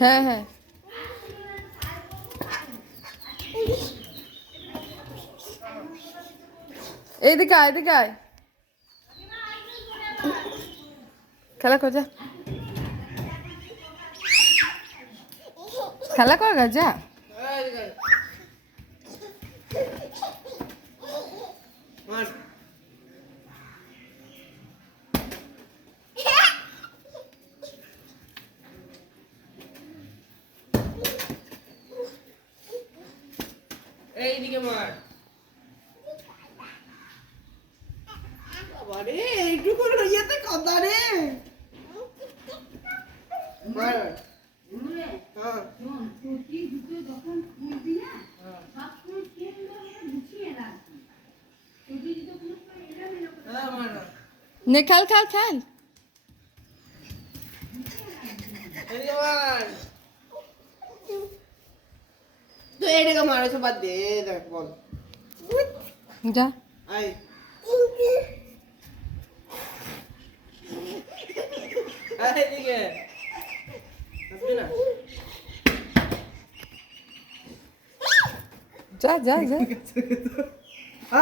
হ্যাঁ হ্যাঁ এইদিকে আয়, এদিকে আয়, খেলা কর যা, খেলা কর গা যা। এইদিকে মার। বাবারে এইটুকু ইয়েতে কথা রে। মার। হ্যাঁ। নে খেল খেল খেল। এইদিকে মার। তো এইদিকে মার, এসব বাদ দে, দেখ বল। যা আয়। আয় এদিকে। আসবি না? যা যা যা।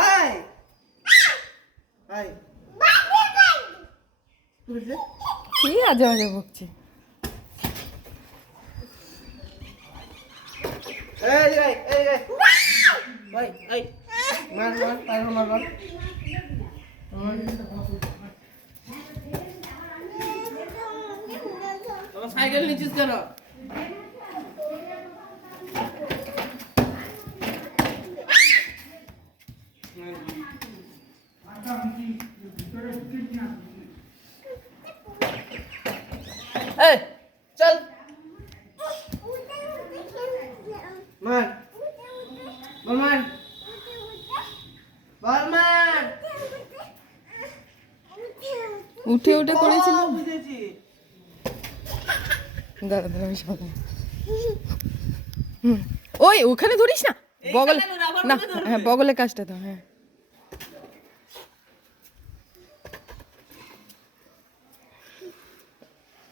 আয়। আয়। কি আজে বাজে বকছি। এইদিকে আয়, এইদিকে আয়। আয়, আয়। মার, মার, মার, মার, মার। তোমার সাইকেল নিচ্ছিস কেন? এই চল মার, বল মার, বল মার। উঠে উঠে করেছিলাম। বুঝেছি। দাঁড়া দাঁড়া, আমি সামনে। ওই ওখানে ধরিস না, বগল না, হ্যাঁ বগলের কাজটা তো, হ্যাঁ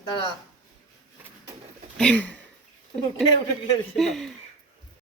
দাঁড়া। উঠে উঠে খেলছিল।